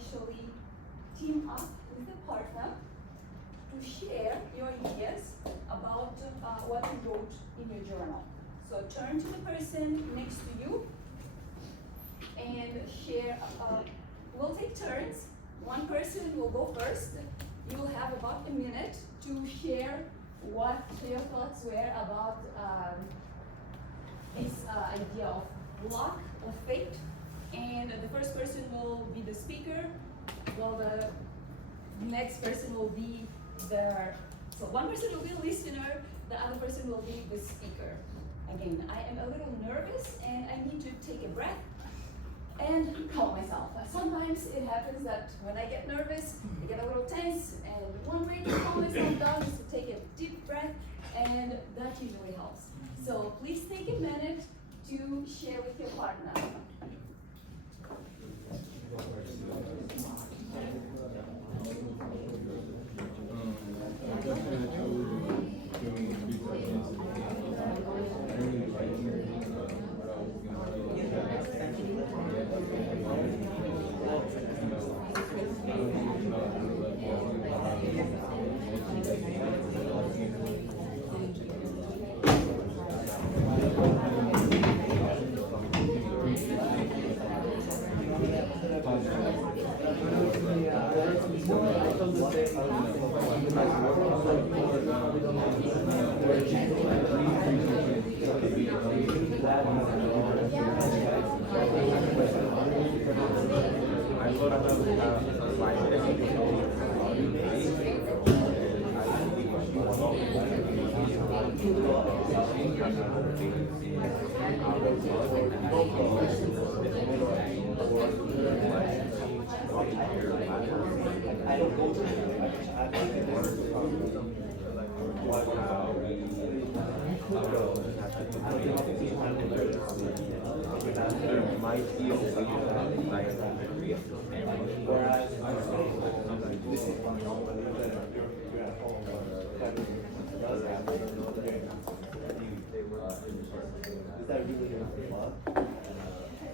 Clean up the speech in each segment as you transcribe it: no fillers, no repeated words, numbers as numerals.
actually team up with a partner to share your ideas about what you wrote in your journal. So turn to the person next to you and share. We'll take turns. One person will go first. You'll have about a minute to share what your thoughts were about this idea of luck or fate. And the first person will be the speaker, while the next person will be so one person will be a listener, the other person will be the speaker. Again, I am a little nervous and I need to take a breath and calm myself. Sometimes it happens that when I get nervous, I get a little tense, and one way to calm myself down is to take a deep breath, and that usually helps. So please take a minute to share with your partner.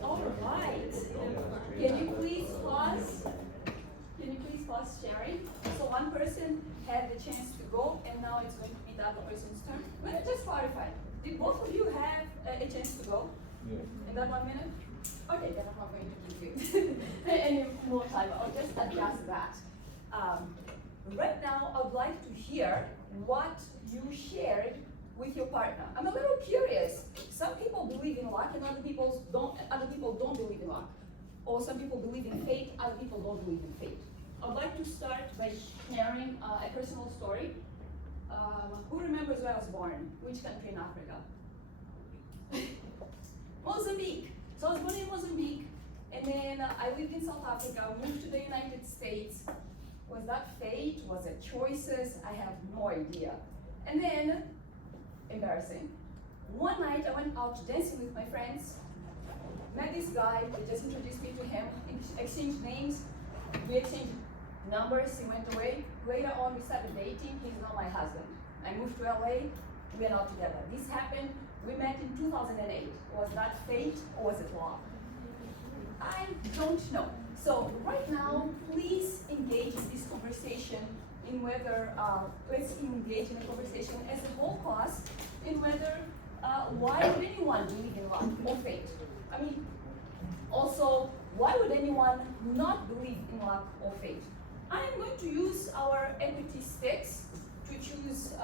All right. Can you please pause? Can you please pause sharing? So one person had the chance to go, and now it's going to be the other person's turn. Let me just clarify. Did both of you have a chance to go? Yeah. In that 1 minute? Okay, then I'm not going to give you any more time. I'll just adjust that. Right now, I'd like to hear what you shared with your partner. I'm a little curious. Some people believe in luck, and other people don't believe in luck. Or some people believe in fate, other people don't believe in fate. I'd like to start by sharing a personal story. Who remembers where I was born? Which country in Africa? Mozambique. So I was born in Mozambique, and then I lived in South Africa, moved to the United States. Was that fate? Was it choices? I have no idea. And then, embarrassing. One night I went out dancing with my friends, met this guy, they just introduced me to him, exchanged names, we exchanged numbers, he went away. Later on we started dating, he's now my husband. I moved to LA, we are now together. This happened, we met in 2008. Was that fate or was it love? I don't know. So right now, please engage in this conversation in whether, let's engage in a conversation as a whole class in whether, why would anyone believe in luck or fate? I mean, also, why would anyone not believe in luck or fate? I'm going to use our equity sticks to choose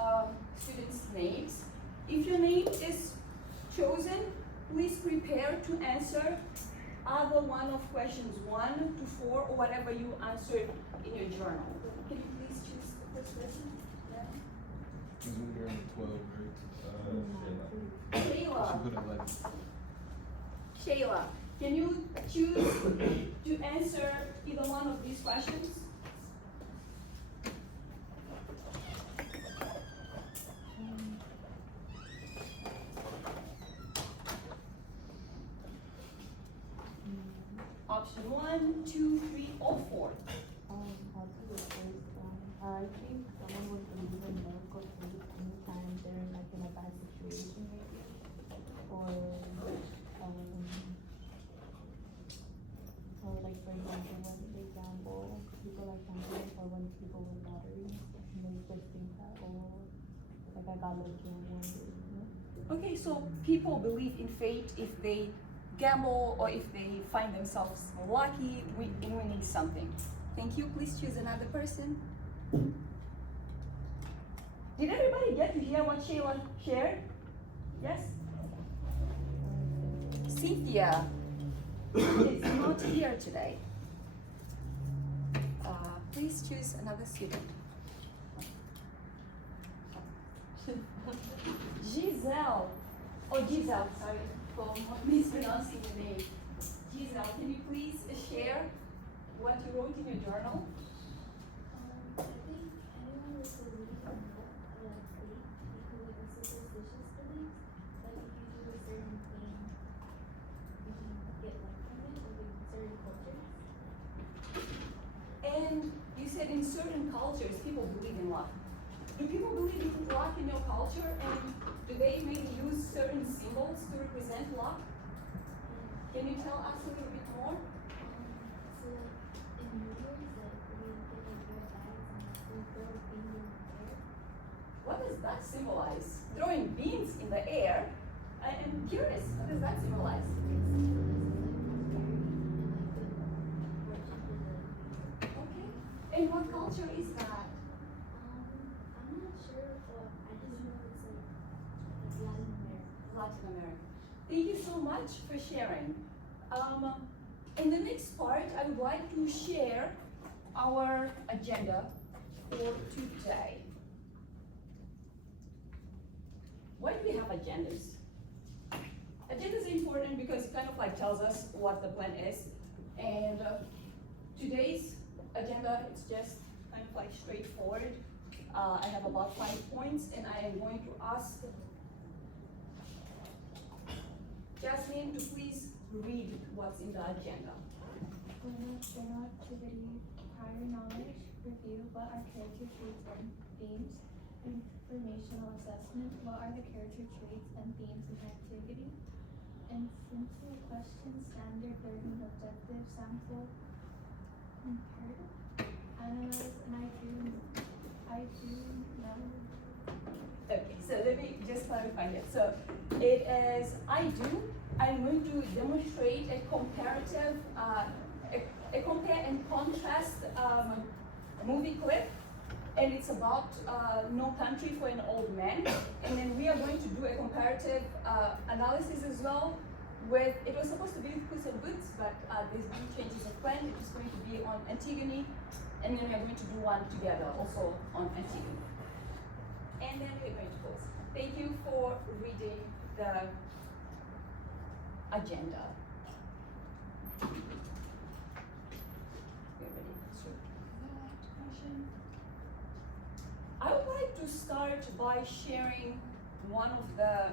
students' names. If your name is chosen, please prepare to answer either one of questions 1 to 4 or whatever you answered in your journal. Can you please choose the first person? Yeah. Because when you're in 12, right? Shayla. She put 11. Shayla, can you choose to answer either one of these questions? Option 1, 2, 3, or 4. I'll do the first one. I think someone would believe in luck or fate anytime they're like in a bad situation, maybe, or like for example, when they gamble, people like gambling, or when people win lottery, and they just think that, oh, like I got lucky on one day, you know? Okay, so people believe in fate if they gamble or if they find themselves lucky in winning something. Thank you. Please choose another person. Did everybody get to hear what Shayla shared? Yes? Cynthia is not here today. Please choose another student. Giselle. Oh, Giselle, sorry for mispronouncing the name. Giselle, can you please share what you wrote in your journal? I think anyone with a belief in faith, because of a superstitious belief, like if you do a certain thing, you can get luck from it, like in certain cultures. And you said in certain cultures people believe in luck. Do people believe in luck in your culture, and do they maybe use certain symbols to represent luck? Can you tell us a little bit more? So like in New Year's, like we get like red bags and we throw beans in the air. What does that symbolize? Throwing beans in the air? I am curious, what does that symbolize? Okay. And what culture is that? I'm not sure, but I just know it's like Latin America. Latin America. Thank you so much for sharing. In the next part, I would like to share our agenda for today. Why do we have agendas? Agendas are important because it kind of like tells us what the plan is. And today's agenda, it's just kind of like straightforward. I have about 5 points, and I am going to ask Jasmine to please read what's in the agenda. Journal activity, prior knowledge, review, what are character traits and themes, informational assessment, what are the character traits and themes of activity, and simple question, standard learning objective, sample, comparative, analyze, and I do know. Okay, so let me just clarify here. So it is I'm going to demonstrate a comparative, a compare and contrast movie clip, and it's about No Country for an Old Man. And then we are going to do a comparative analysis as well. It was supposed to be with Puss in Boots, but there's been changes of plan. It is going to be on Antigone, and then we are going to do one together also on Antigone. And then we're going to close. Thank you for reading the agenda. We're ready to answer that question. I would like to start by sharing one of the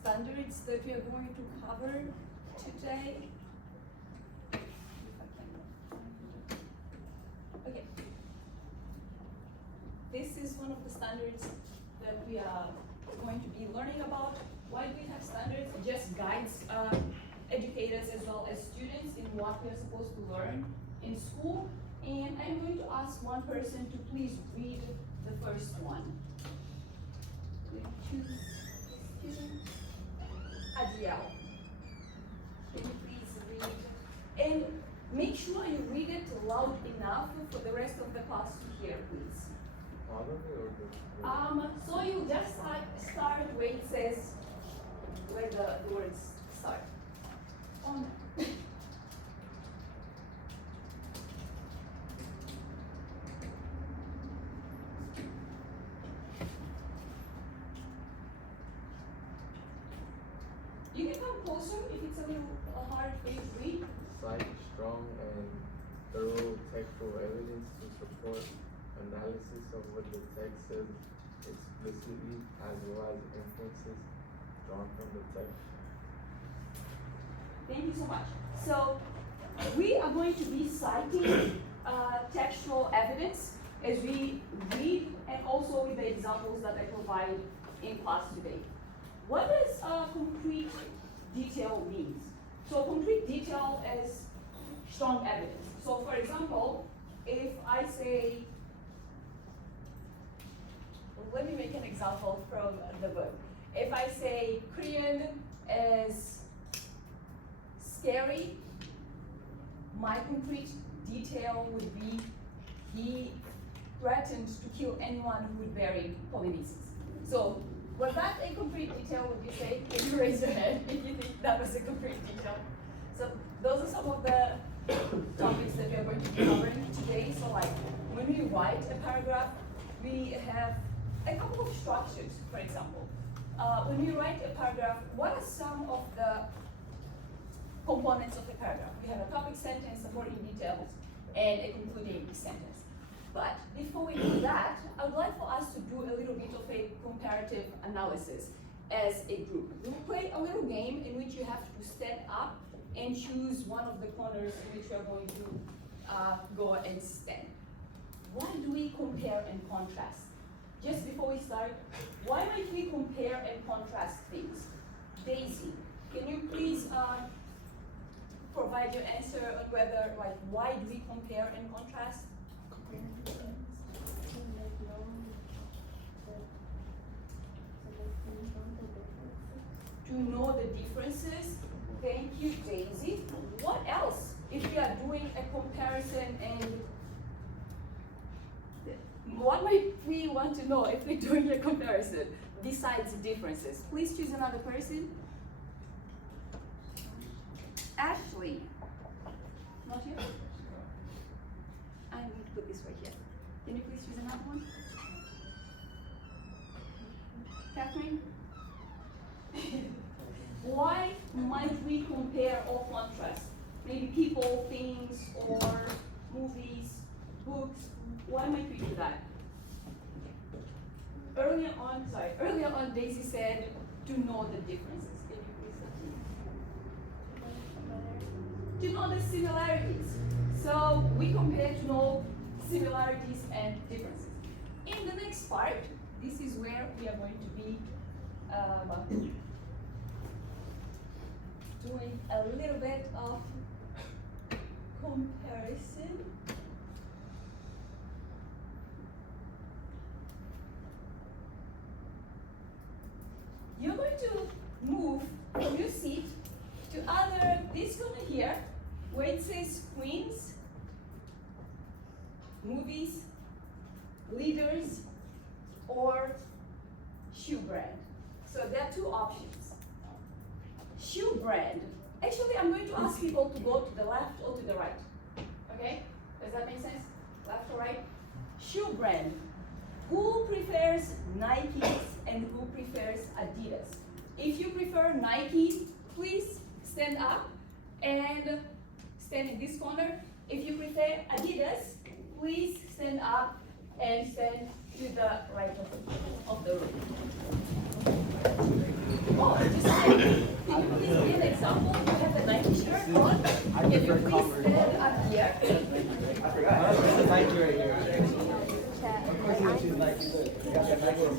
standards that we are going to cover today. If I can. Okay. This is one of the standards that we are going to be learning about. Why do we have standards? It just guides educators as well as students in what we are supposed to learn in school. And I'm going to ask one person to please read the first one. We choose student Adiel. Can you please read? And make sure you read it loud enough for the rest of the class to hear, please. So you just start where it says, where the words start. You can come closer if it's a little hard for you to read. Cite strong and thorough textual evidence to support analysis of what the text says explicitly, as well as inferences drawn from the text. Thank you so much. So we are going to be citing textual evidence as we read, and also with the examples that I provide in class today. What does concrete detail mean? So concrete detail, strong evidence. So for example, if I say, let me make an example from the book. If I say Korean is scary, my concrete detail would be he threatened to kill anyone who would wear polynesis. So was that a concrete detail, would you say? Can you raise your hand if you think that was a concrete detail? So those are some of the topics that we are going to be covering today. So like when we write a paragraph, we have a couple of structures, for example. When we write a paragraph, what are some of the components of the paragraph? We have a topic sentence, supporting details, and a concluding sentence. But before we do that, I would like for us to do a little bit of a comparative analysis as a group. We'll play a little game in which you have to stand up and choose one of the corners in which you are going to go and stand. Why do we compare and contrast? Just before we start, why might we compare and contrast things? Daisy, can you please provide your answer on whether, like, why do we compare and contrast? To know the differences. Thank you, Daisy. What else? If we are doing a comparison, and what might we want to know if we're doing a comparison besides differences? Please choose another person. Ashley. Not here? I'm going to put this right here. Can you please choose another one? Catherine? Why might we compare or contrast? Maybe people, things, or movies, books. Why might we do that? Earlier on, Daisy said to know the differences. Can you please continue? To know the similarities. So we compare to know similarities and differences. In the next part, this is where we are going to be doing a little bit of comparison. You're going to move from your seat to either this corner here, where it says Queens, movies, leaders, or shoe brand. So there are two options. Shoe brand. Actually, I'm going to ask people to go to the left or to the right. Okay? Does that make sense? Left or right? Shoe brand. Who prefers Nikes and who prefers Adidas? If you prefer Nike, please stand up and stand in this corner. If you prefer Adidas, please stand up and stand to the right of the room. Oh, just can you please give an example? You have the Nike shirt on. Can you please stand up here? I forgot. This is Nike right here. Of course, she's like, you got that Nike on.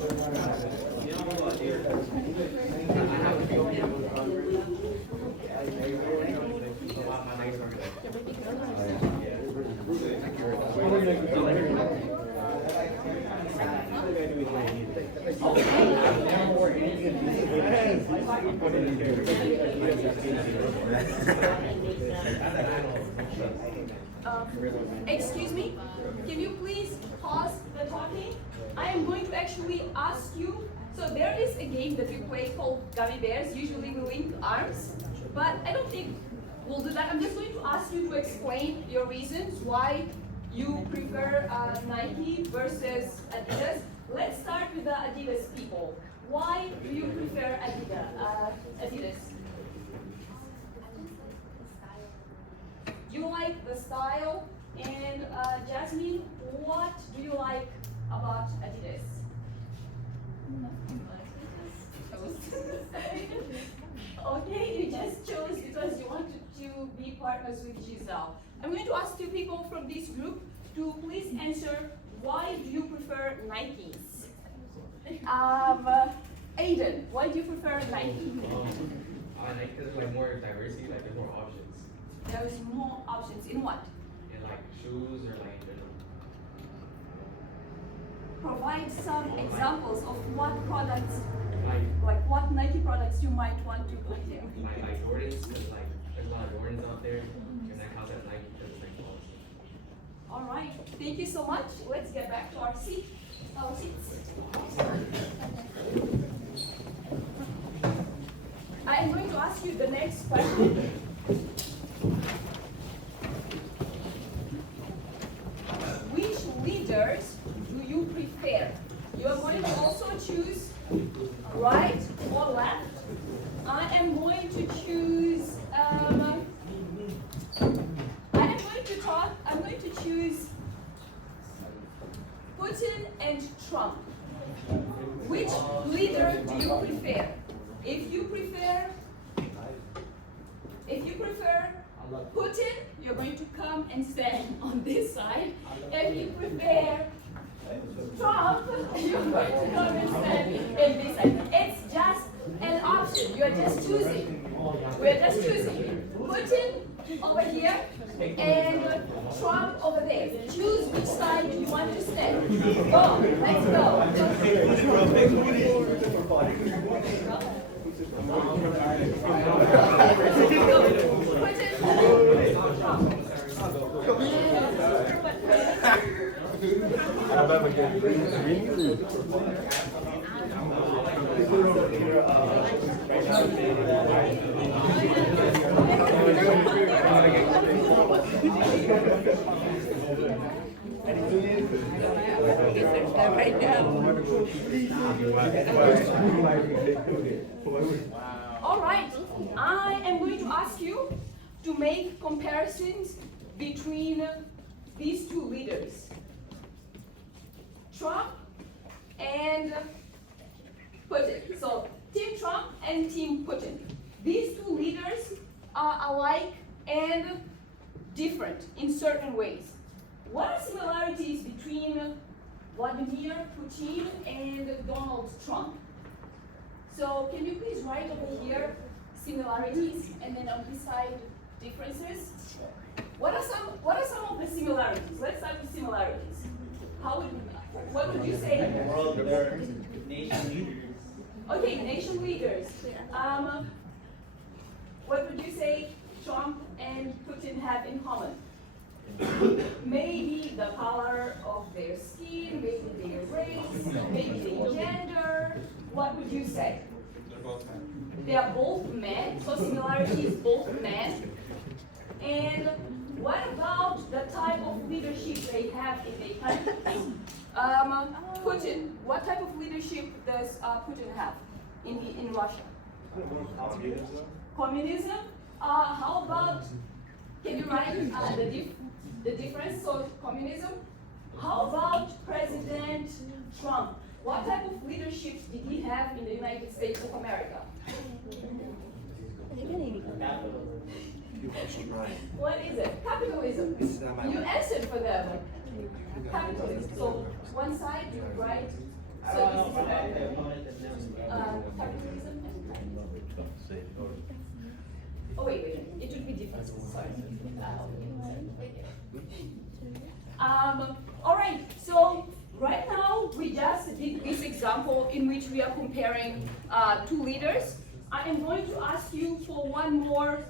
Excuse me, can you please pause the talking? I am going to actually ask you, so there is a game that we play called Gummy Bears. Usually we link arms, but I don't think we'll do that. I'm just going to ask you to explain your reasons why you prefer Nike versus Adidas. Let's start with the Adidas people. Why do you prefer Adidas? You like the style, and Jasmine, what do you like about Adidas? Okay, you just chose because you wanted to be partners with Giselle. I'm going to ask two people from this group to please answer, why do you prefer Nikes? Aiden, why do you prefer Nike? Nike, because there's like more diversity, like there's more options. There is more more options. In what? In like shoes or like Provide some examples of what products, like what Nike products you might want to put here. like Jordans, because like there's a lot of Jordans out there, and that counts as Nike because it's like policy. All right, thank you so much. Let's get back to our seats. I am going to ask you the next question. Which leaders do you prefer? You are going to also choose right or left. I am going to choose. I'm going to choose Putin and Trump. Which leader do you prefer? If you prefer Putin, you're going to come and stand on this side. If you prefer Trump, you're going to come and stand in this side. It's just an option. You're just choosing. We're just choosing. Putin over here and Trump over there. Choose which side you want to stand. Go. Let's go. Right now. All right, I am going to ask you to make comparisons between these two leaders, Trump and Putin. So, Team Trump and Team Putin. These two leaders are alike and different in certain ways. What are similarities between Vladimir Putin and Donald Trump? So can you please write over here similarities and then on this side differences? What are some of the similarities? Let's start with similarities. What would you say? World leaders, nation leaders. Okay, nation leaders. What would you say Trump and Putin have in common? Maybe the color of their skin, maybe their race, maybe their gender. What would you say? They are both men, so similarity is both men. And what about the type of leadership they have in their country? Putin, what type of leadership does Putin have in Russia? Communism. How about, can you write the difference? So communism. How about President Trump? What type of leadership did he have in the United States of America? What is it? Capitalism. You answered for them. Capitalism. So one side, right? So this is capitalism. Oh wait. It would be different. Sorry. All right. So right now we just did this example in which we are comparing two leaders. I am going to ask you for one more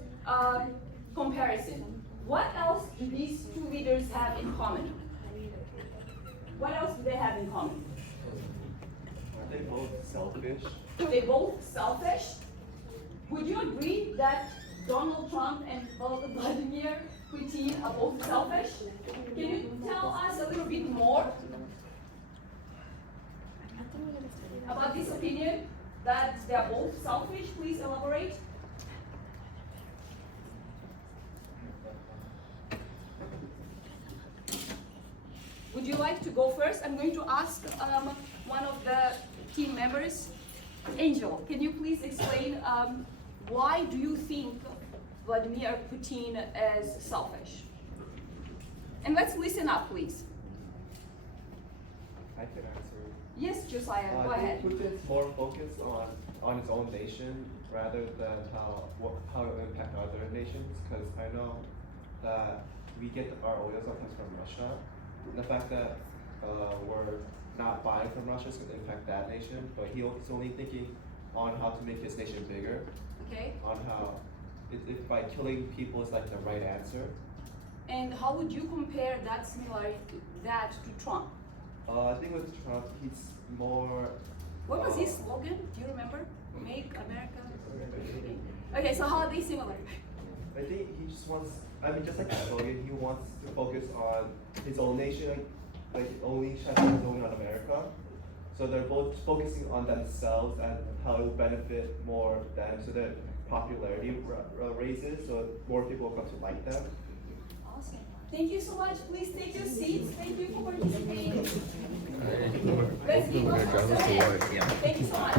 comparison. What else do these two leaders have in common? What else do they have in common? Are they both selfish? They both selfish. Would you agree that Donald Trump and Vladimir Putin are both selfish? Can you tell us a little bit more about this opinion that they are both selfish? Please elaborate. Would you like to go first? I'm going to ask one of the team members. Angel, can you please explain why do you think Vladimir Putin is selfish? And let's listen up, please. I can answer. Yes, Josiah, go I ahead. think Putin's more focused on his own nation rather than how it will impact other nations. Because I know that we get our oil sometimes from Russia. The fact that we're not buying from Russia is going to impact that nation, but he's only thinking on how to make his nation bigger, Okay. on how if by killing people is like the right answer. And how would you compare that similarity, that to Trump? I think with Trump, he's more. What was his slogan? Do you remember? Make America. Okay, so how are they similar? I think he just wants. I mean, just like the slogan, he wants to focus on his own nation, like only shutting his own on America. So they're both focusing on themselves and how it will benefit more them, so that popularity raises, so more people will come to like them. Awesome. Thank you so much. Please take your seats. Thank you for participating. Let's give us a hand. Thank you so much.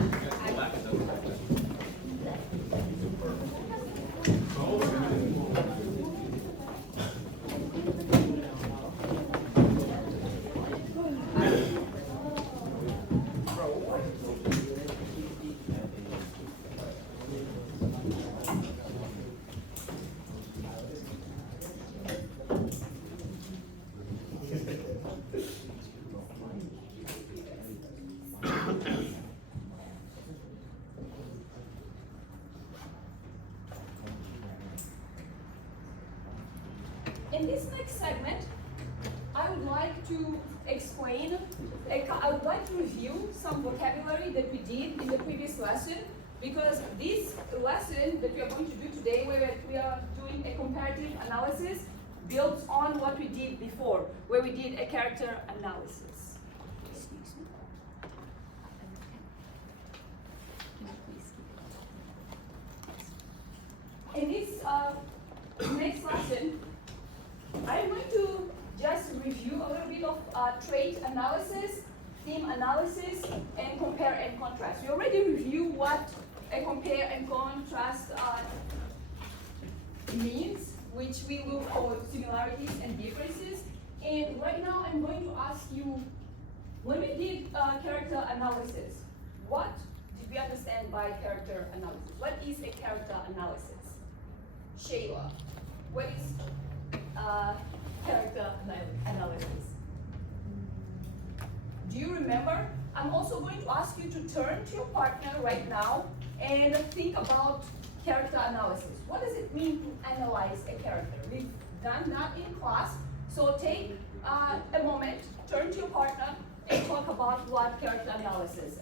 In this next segment, I would like to explain, I would like to review some vocabulary that we did in the previous lesson, because this lesson that we are going to do today, where we are doing a comparative analysis, builds on what we did before, where we did a character analysis. Excuse me. Can you please keep it? In this next lesson, I'm going to just review a little bit of trait analysis, theme analysis, and compare and contrast. We already reviewed what a compare and contrast means, which we look for similarities and differences. And right now I'm going to ask you, when we did character analysis, what did we understand by character analysis? What is a character analysis? Shayla, what is character analysis? Do you remember? I'm also going to ask you to turn to your partner right now and think about character analysis. What does it mean to analyze a character? We've done that in class, so take a moment, turn to your partner, and talk about what character analysis is.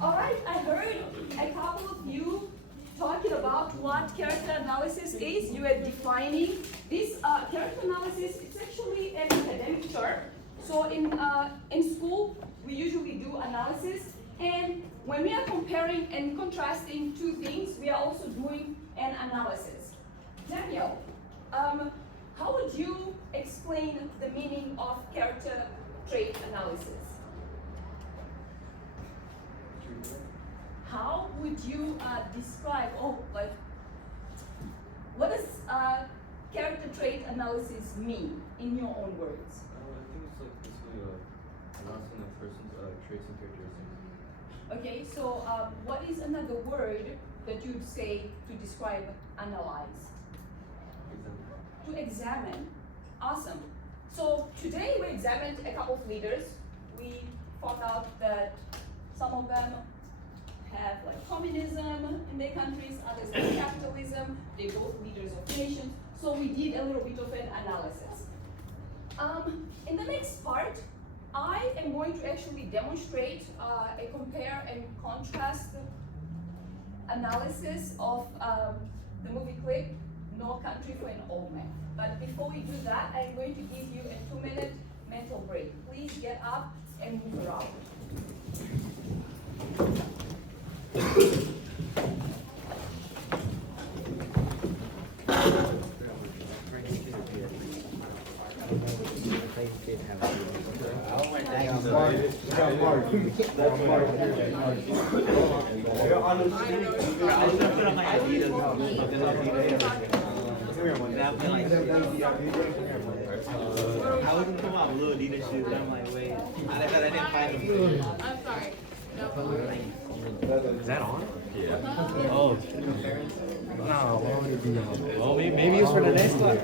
All right, I heard a couple of you talking about what character analysis is. You are defining this character analysis. It's actually an academic term. So in school, we usually do analysis, and when we are comparing and contrasting two things, we are also doing an analysis. Daniel, how would you explain the meaning of character trait analysis? How would you describe, what does character trait analysis mean in your own words? I think it's like basically announcing a person's traits and characteristics. Okay, so what is another word that you'd say to describe analyze? To examine. Awesome. So today we examined a couple of leaders. We found out that some of them have like communism in their countries, others have capitalism. They're both leaders of nations. So we did a little bit of an analysis. In the next part, I am going to actually demonstrate a compare and contrast analysis of the movie clip, No Country for an Old Man. But before we do that, I'm going to give you a 2-minute mental break. Please get up and move around. Mark. I was gonna come out with little Adidas shoes, and I'm like, wait, I didn't find them. I'm sorry. Is that on? Oh. No, why would it be on? Well, maybe it's for the next time.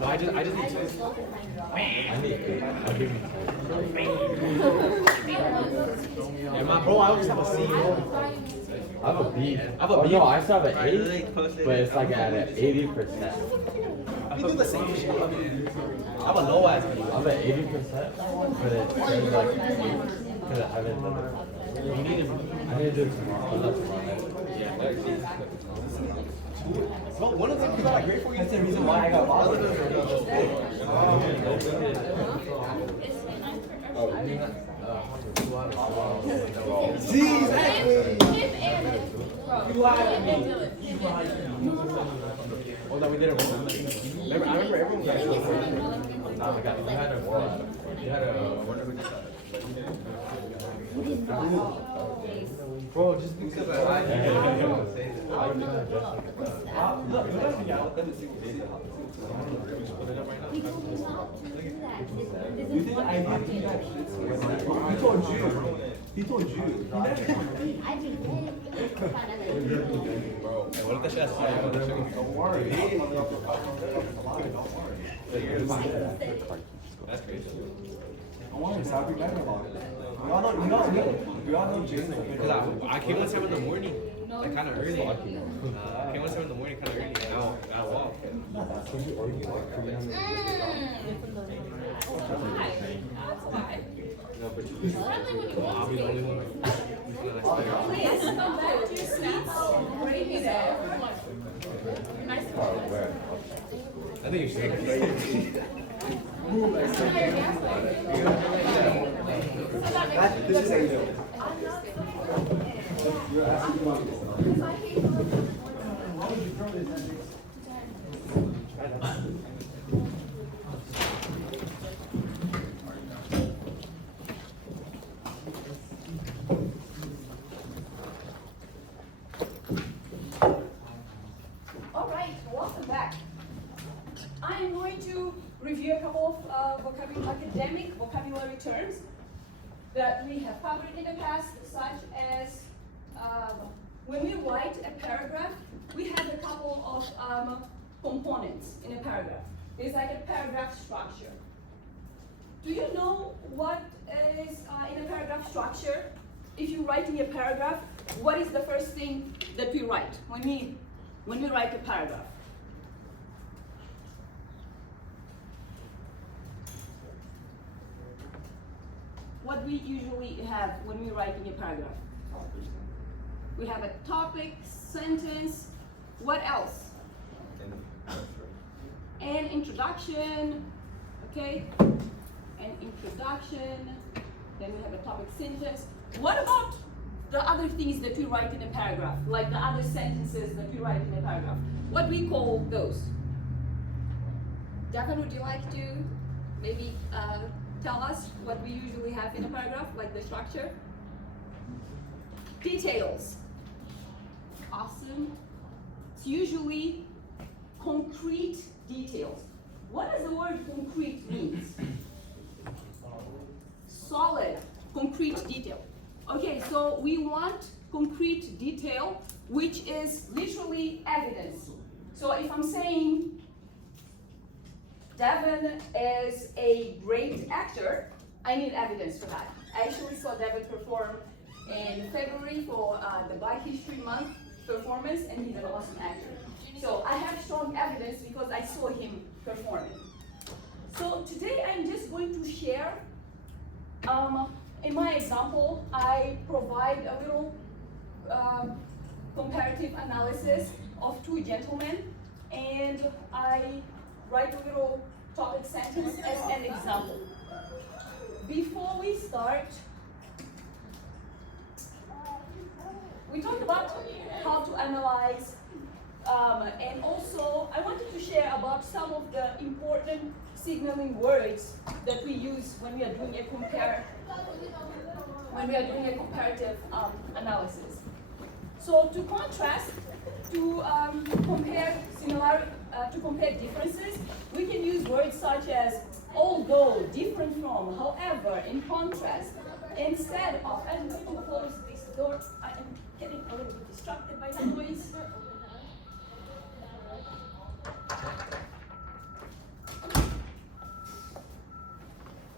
No, I just need to. Yeah, my bro, I always have a C. I have a B. I have a B. No, I still have an A, but it's like at an 80%. We do the same shit. I have a low ass B. I have an 80%, but it says like because I haven't done it. You need to. I need to do it tomorrow. I'll do it tomorrow. Well, one of them got a grade for you. That's the reason why I got lost. See, exactly. You lied to me. Oh, no, we did it wrong. Remember, I remember everyone got Oh my god, you had a Bro, just because I You think I didn't do that shit? He told you. He told you. He never told me. What if that shit has Don't worry. That's crazy. Don't worry, it's happy better about it. We all know Jason. Because I came one time in the morning, like kind of early. I came one time in the morning, kind of early, and I walked. I'll be the only one. Please come back to your seats. Right here. Nice to meet you. I think you should. This is how you do it. You're asking about All right, welcome back. I am going to review a couple of academic vocabulary terms that we have covered in the past, such as when we write a paragraph, we have a couple of components in a paragraph. There's like a paragraph structure. Do you know what is in a paragraph structure? If you're writing a paragraph, what is the first thing that we write when we write a paragraph? What we usually have when we're writing a paragraph? We have a topic, sentence, what else? An introduction, okay? An introduction, then we have a topic sentence. What about the other things that we write in a paragraph, like the other sentences that we write in a paragraph? What we call those? Devin, would you like to maybe tell us what we usually have in a paragraph, like the structure? Details. Awesome. It's usually concrete details. What does the word concrete mean? Solid, concrete detail. Okay, so we want concrete detail, which is literally evidence. So if I'm saying Devin is a great actor, I need evidence for that. I actually saw Devin perform in February for the Black History Month performance, and he's an awesome actor. So I have strong evidence because I saw him performing. So today I'm just going to share, in my example, I provide a little comparative analysis of two gentlemen, and I write a little topic sentence as an example. Before we start, we talked about how to analyze, and also I wanted to share about some of the important signaling words that we use when we are doing a comparative analysis. So to contrast, to compare differences, we can use words such as although, different from, however, in contrast. Instead of, I'm going to close this door. I am getting a little bit distracted by the noise.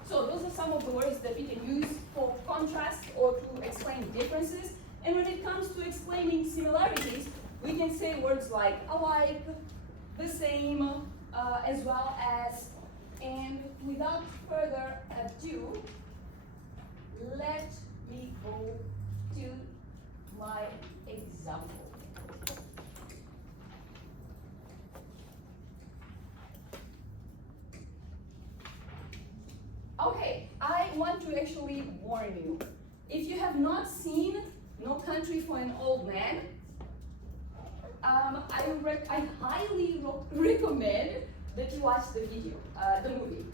So those are some of the words that we can use for contrast or to explain differences. And when it comes to explaining similarities, we can say words like alike, the same, as well as, and without further ado, let me go to my example. Okay, I want to actually warn you. If you have not seen No Country for an Old Man, I highly recommend that you watch the movie.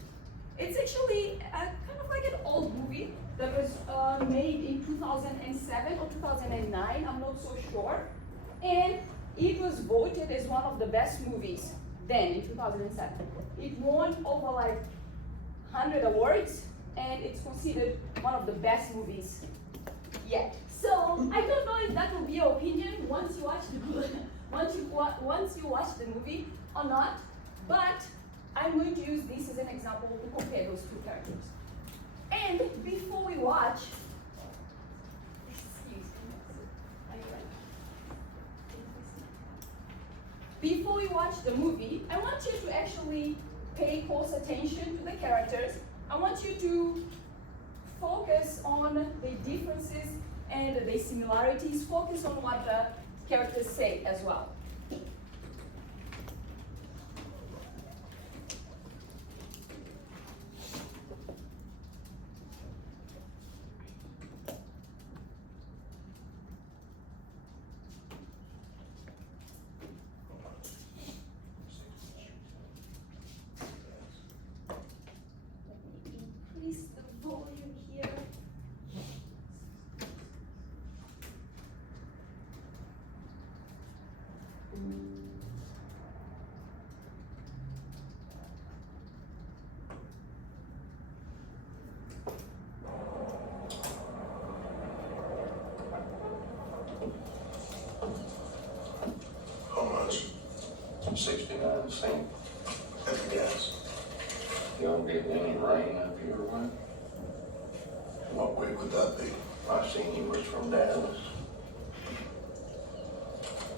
It's actually kind of like an old movie that was made in 2007 or 2009, I'm not so sure. And it was voted as one of the best movies then in 2007. It won over like 100 awards, and it's considered one of the best movies yet. So I don't know if that will be your opinion once you watch the movie or not, but I'm going to use this as an example to compare those two characters. And before we watch, before we watch the movie, I want you to actually pay close attention to the characters. I want you to focus on the differences and the similarities. Focus on what the characters say as well. Increase the volume here. How much? 69 cents. That's gas. Y'all getting any rain up your way? What way would that be? I seen you was from Dallas.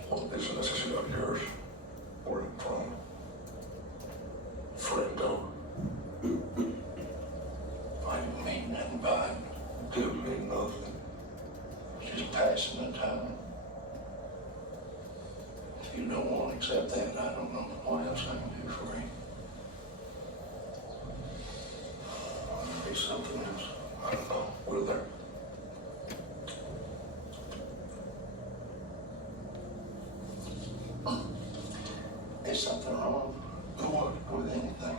What business is it of yours? Where you from? Friendo. I didn't mean nothing by it. Didn't mean nothing. Just passing the time. If you don't want to accept that, I don't know what else I can do for you. Maybe something else. I don't know. Will there? Is something wrong? What? With anything?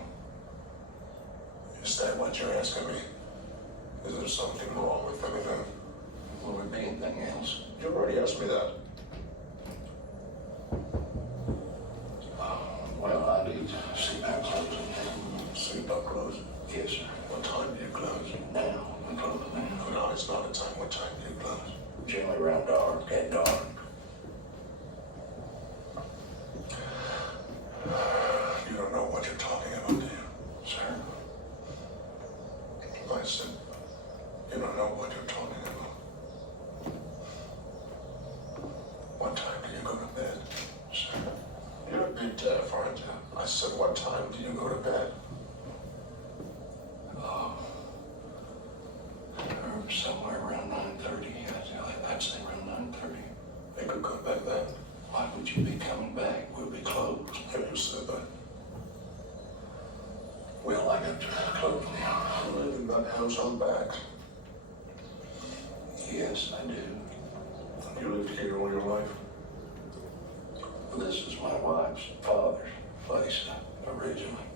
Is that what you're asking me? Is there something wrong with anything? Will there be anything else? You already asked me that. Well, I need to see about closing. See about closing? Yes, sir. What time do you close? Now, we're closing now. No, it's not a time. What time do you close? Generally around dark, at dark. You don't know what you're talking about, do you? Sir? I said, you don't know what you're talking about. What time do you go to bed? Sir? You're a bit deaf, aren't you? I said, what time do you go to bed? Somewhere around 9:30. I'd say around 9:30. They could come back then. Why would you be coming back? We'll be closed. Yeah, you said that. Well, I got to close now. You live in that house on back. Yes, I do. You lived here all your life? This is my wife's father's place originally.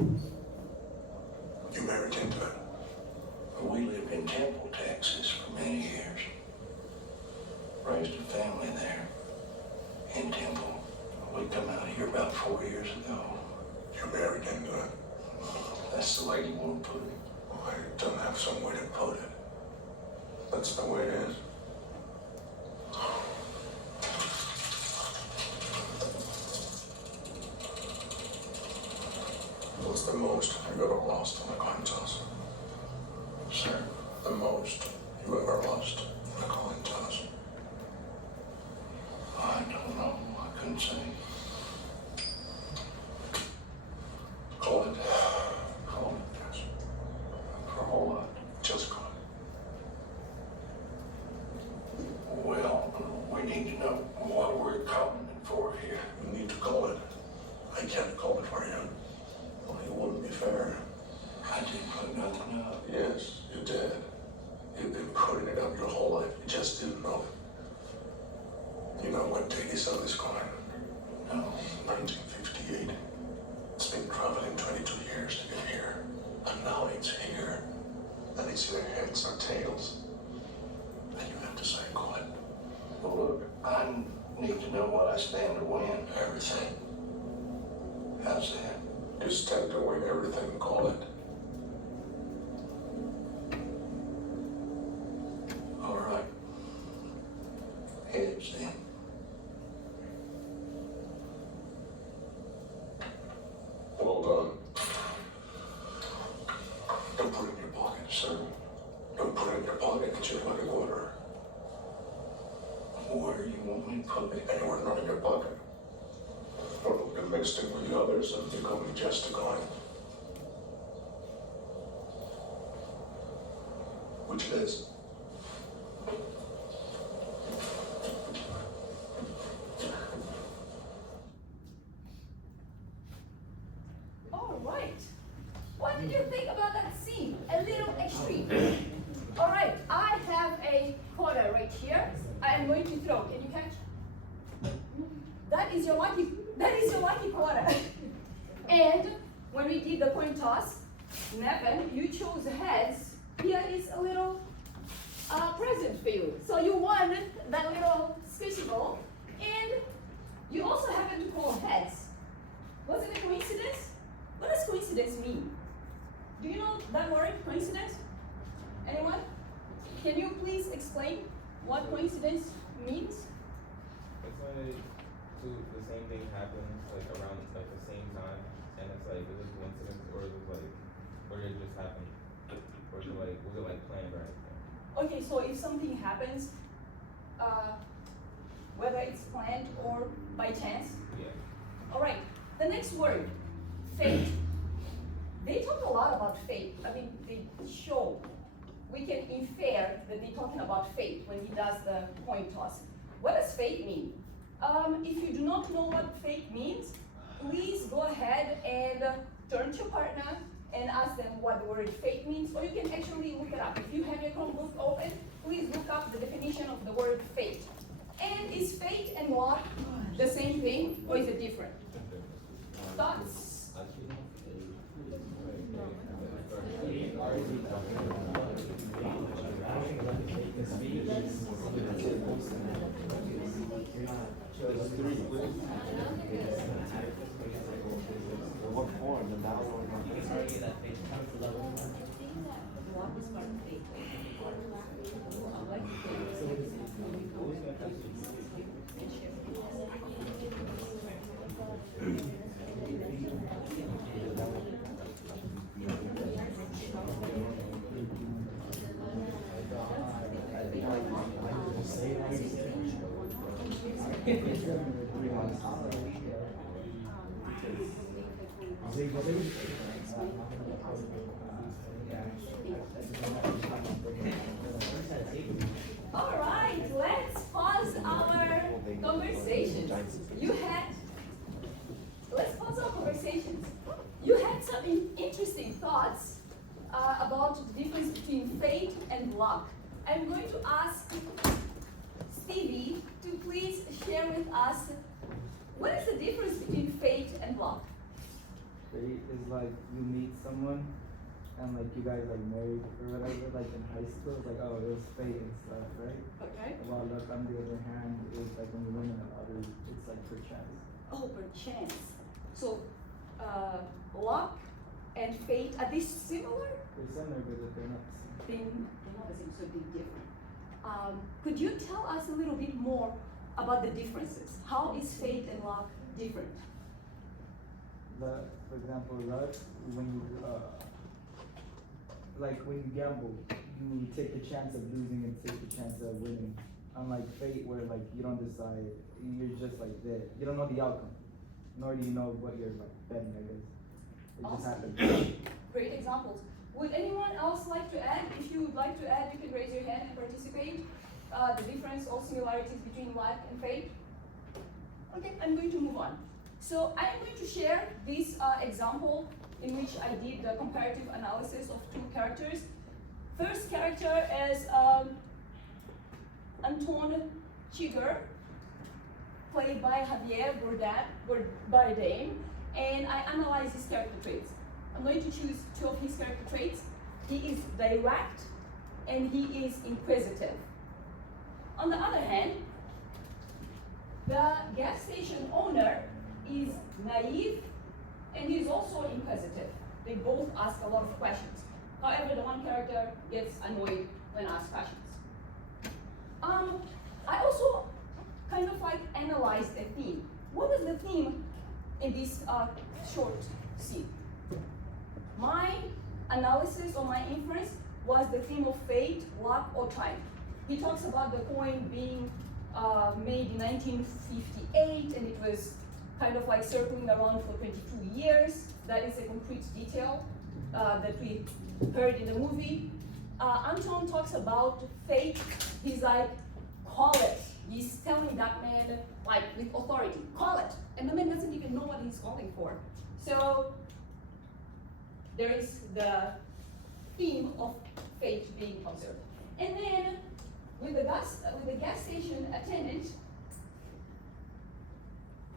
You married into it. We lived in Temple, Texas for many years. Raised a family there in Temple. We come out here about 4 years ago. You married into it. That's the way you want to put it. Well, I don't have some way to put it. That's the way it is. What's the most you've ever lost on a coin toss? Sir, The most you ever lost on a coin toss? I don't know. I couldn't say. Call it. Call it. Yes. For a whole lot. Just call it. Well, we need to know what we're calling it for here. You need to call it. I can't call it for you. Well, it wouldn't be fair. I didn't put nothing up. Yes, you did. You've been putting it up your whole life. You just didn't know it. You know what date is on this coin? No. 1958. It's been traveling 22 years to get here. And now it's here. And it's either heads or tails. And you have to say, call it. Well, look, I need to know what I stand to win. Everything. How's that? You stand to win everything and call it. All right. Heads then. Well done. Don't put it in your pocket, sir. Don't put it in your pocket. It's your lucky quarter. Where do you want me to put it? Anywhere not in your pocket. Or it'll get mixed in with the others and become just a coin. Which it is. All right. What did you think about that scene? A little extreme. All right, I have a quarter right here. I am going to throw. Can you catch? That is your lucky quarter. And when we did the coin toss, Nevin, you chose heads. Here is a little present for you. So you won that little squishy ball, and you also happen to call heads. Was it a coincidence? What does coincidence mean? Do you know that word, coincidence? Anyone? Can you please explain what coincidence means? It's like the same thing happens like around like the same time, and it's like is it a coincidence or is it like or did it just happen, or is it like was it like planned or anything? Okay, so if something happens, whether it's planned or by chance. Yeah. All right, the next word, fate. They talk a lot about fate. I mean, they show. We can infer that they're talking about fate when he does the coin toss. What does fate mean? If you do not know what fate means, please go ahead and turn to your partner and ask them what the word fate means, or you can actually look it up. If you have your Chromebook open, please look up the definition of the word fate. And is fate and luck the same thing, or is it different? Thoughts? What form? The noun or All right, let's pause our conversations. Let's pause our conversations. You had some interesting thoughts about the difference between fate and luck. I'm going to ask Stevie to please share with us what is the difference between fate and luck. fate is like you meet someone and like you guys like married or whatever, like in high school, it's like, oh, it was fate and stuff, right? Okay. While luck on the other hand is like when you win in the lottery, it's like per chance. Oh, per chance. So, luck and fate, are they similar? They're similar, but they're not the same. They're not the same, so they're different. Could you tell us a little bit more about the differences? How is fate and luck different? For example, luck, when you like when you gamble, you take the chance of losing and take the chance of winning. Unlike fate, where like you don't decide, you're just like there. You don't know the outcome, nor do you know what you're like betting. I guess it just happens. Great examples. Would anyone else like to add? If you would like to add, you can raise your hand and participate. The difference or similarities between luck and fate. Okay, I'm going to move on. So I'm going to share this example in which I did the comparative analysis of two characters. First character is Anton Chigurh, played by Javier Bardem, and I analyze his character traits. I'm going to choose two of his character traits. He is direct and he is inquisitive. On the other hand, the gas station owner is naive and he's also inquisitive. They both ask a lot of questions. However, the one character gets annoyed when asked questions. I also kind of like analyzed a theme. What was the theme in this short scene? My analysis or my inference was the theme of fate, luck, or time. He talks about the coin being made in 1958 and it was kind of like circling around for 22 years. That is a concrete detail that we heard in the movie. Anton talks about fate. He's like, call it. He's telling that man, like with authority, call it. And the man doesn't even know what he's calling for. So there is the theme of fate being observed. And then with the gas station attendant,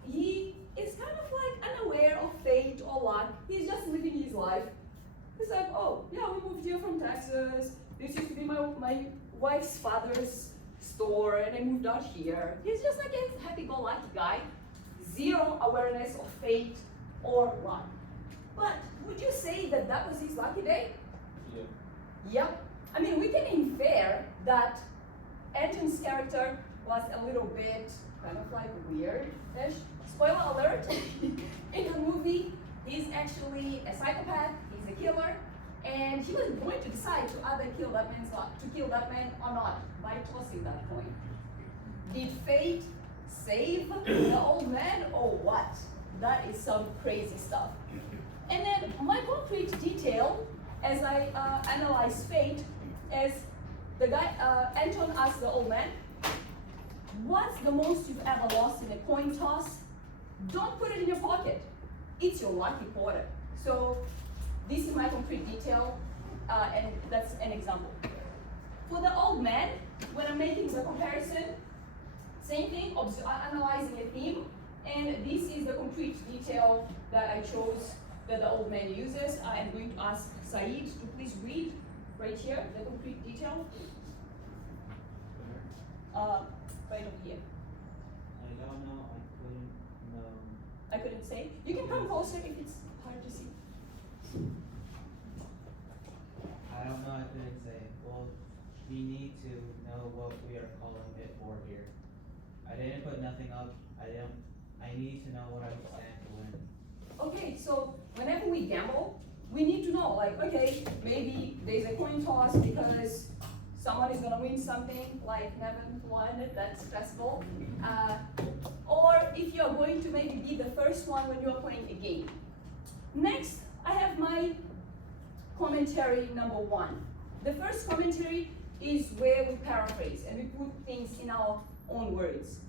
he is kind of like unaware of fate or luck. He's just living his life. He's like, oh yeah, we moved here from Texas. This used to be my wife's father's store, and I moved out here. He's just like a happy-go-lucky guy, zero awareness of fate or luck. But would you say that that was his lucky day? Yeah. Yep. I mean, we can infer that Anton's character was a little bit kind of like weird-ish. Spoiler alert, in the movie, he's actually a psychopath, he's a killer, and he was going to decide to either kill that man or not by tossing that coin. Did fate save the old man or what? That is some crazy stuff. And then my concrete detail, as I analyze fate, is the guy, Anton asked the old man, what's the most you've ever lost in a coin toss? Don't put it in your pocket. It's your lucky quarter. So this is my concrete detail, and that's an example. For the old man, when I'm making the comparison, same thing, analyzing a theme, and this is the concrete detail that I chose that the old man uses. I am going to ask Saeed to please read right here, the concrete detail. Right over here. I don't know, I couldn't say. You can come closer if it's hard to see. I don't know, I couldn't say. Well, we need to know what we are calling it for here. I didn't put nothing up. I need to know what I stand to win. Okay, so whenever we gamble, we need to know, like, okay, maybe there's a coin toss because someone is gonna win something, like Nevin won, that's stressful. Or if you're going to maybe be the first one when you're playing a game. Next, I have my commentary number one. The first commentary is where we paraphrase and we put things in our own words.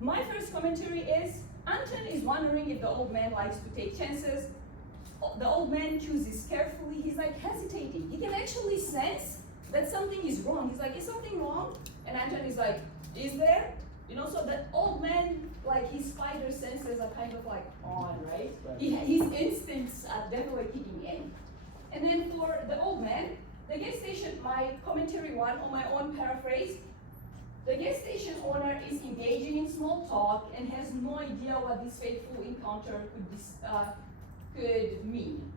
My first commentary is, Anton is wondering if the old man likes to take chances. The old man chooses carefully. He's like hesitating. He can actually sense that something is wrong. He's like, is something wrong? And Anton is like, is there? You know, so the old man, like his spider senses are kind of like on, right? His instincts are definitely kicking in. And then for the old man, the gas station, my commentary one on my own paraphrase, the gas station owner is engaging in small talk and has no idea what this fateful encounter could mean.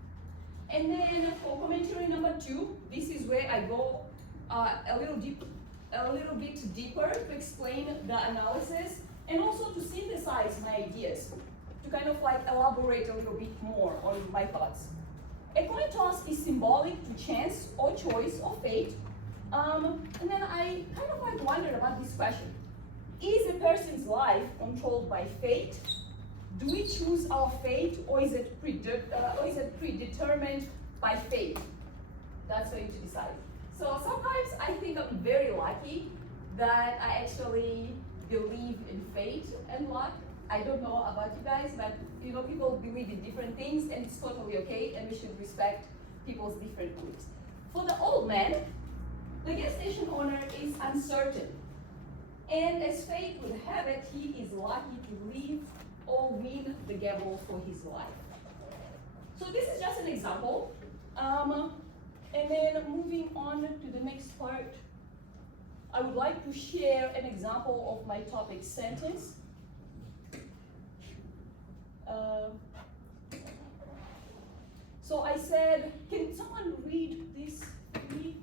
And then for commentary number 2, this is where I go a little bit deeper to explain the analysis and also to synthesize my ideas, to kind of like elaborate a little bit more on my thoughts. A coin toss is symbolic to chance or choice or fate. And then I kind of like wondered about this question. Is a person's life controlled by fate? Do we choose our fate, or is it predetermined by fate? That's for you to decide. So sometimes I think I'm very lucky that I actually believe in fate and luck. I don't know about you guys, but you know, people believe in different things, and it's totally okay, and we should respect people's different beliefs. For the old man, the gas station owner is uncertain, and as fate would have it, he is lucky to live or win the gamble for his life. So this is just an example. And then moving on to the next part, I would like to share an example of my topic sentence. So I said, can someone read this for me?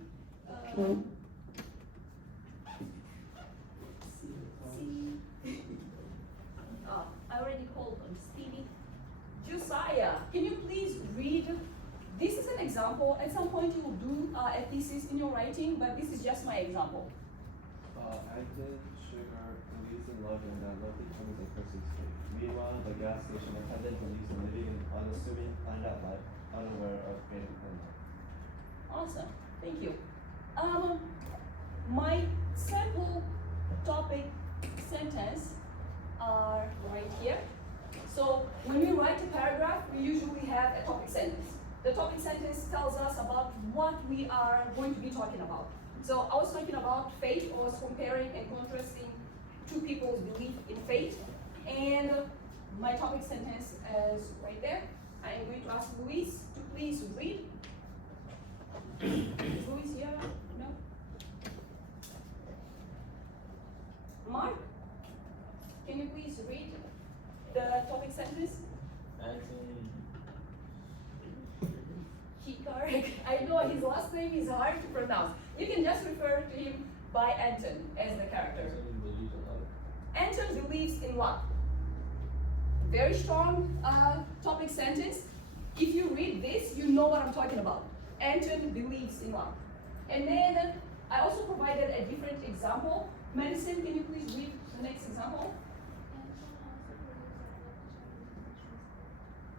I already called him Stevie. Josiah, can you please read? This is an example. At some point you will do a thesis in your writing, but this is just my example. Acted, sugar, believes in love and that love becomes a person's fate. Meanwhile, the gas station attendant believes in living an unassuming planned out life, unaware of fate and love. Awesome, thank you. My sample topic sentence are right here. So when we write a paragraph, we usually have a topic sentence. The topic sentence tells us about what we are going to be talking about. So I was talking about fate. I was comparing and contrasting two people's belief in fate. And my topic sentence is right there. I am going to ask Luis to please read. Is Luis here? No? Mark, can you please read the topic sentence? Hikar. I know his last name is hard to pronounce. You can just refer to him by Anton as the character. Anton believes in luck. Very strong topic sentence. If you read this, you know what I'm talking about. Anton believes in luck. And then I also provided a different example. Madison, can you please read the next example?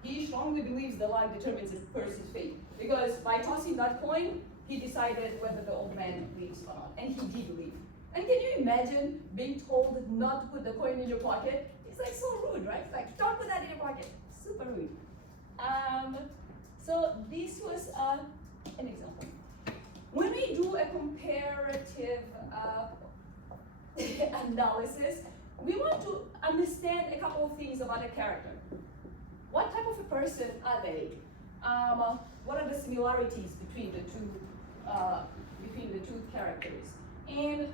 He strongly believes the luck determines a person's fate. Because by tossing that coin, he decided whether the old man believes or not. And he did believe. And can you imagine being told not to put the coin in your pocket? It's like so rude, right? It's like, don't put that in your pocket. Super rude. So this was an example. When we do a comparative analysis, we want to understand a couple of things about a character. What type of a person are they? What are the similarities between the two characters? And